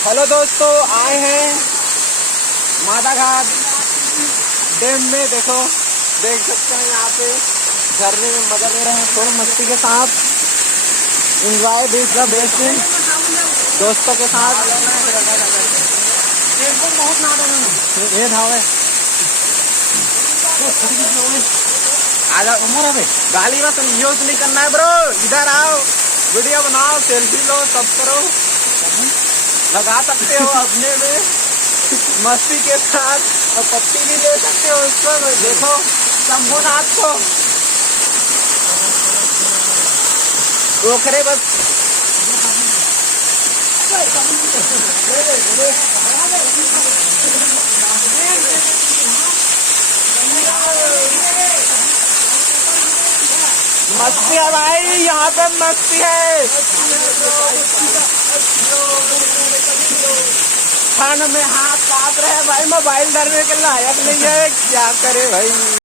Hello दोस्तों, आए हैं मादा घाट डैम में। देखो, देख सकते हैं यहाँ पे झरने में मजा ले रहे हैं थोड़ी मस्ती के साथ। एंजॉय दिस द बेस्ट दोस्तों के साथ। ये धावे आजा उमर है गाली बस यूज नहीं करना है ब्रो। इधर आओ, वीडियो बनाओ, सेल्फी लो, सब करो, लगा सकते हो अपने में मस्ती के साथ। और पत्ती भी ले सकते हो उसको। देखो शंभुनाथ को रोकरे बस। मस्ती है भाई, यहाँ पे मस्ती है। ठंड में हाथ कांप रहे हैं भाई, मोबाइल धरने के लायक नहीं है, क्या करे भाई।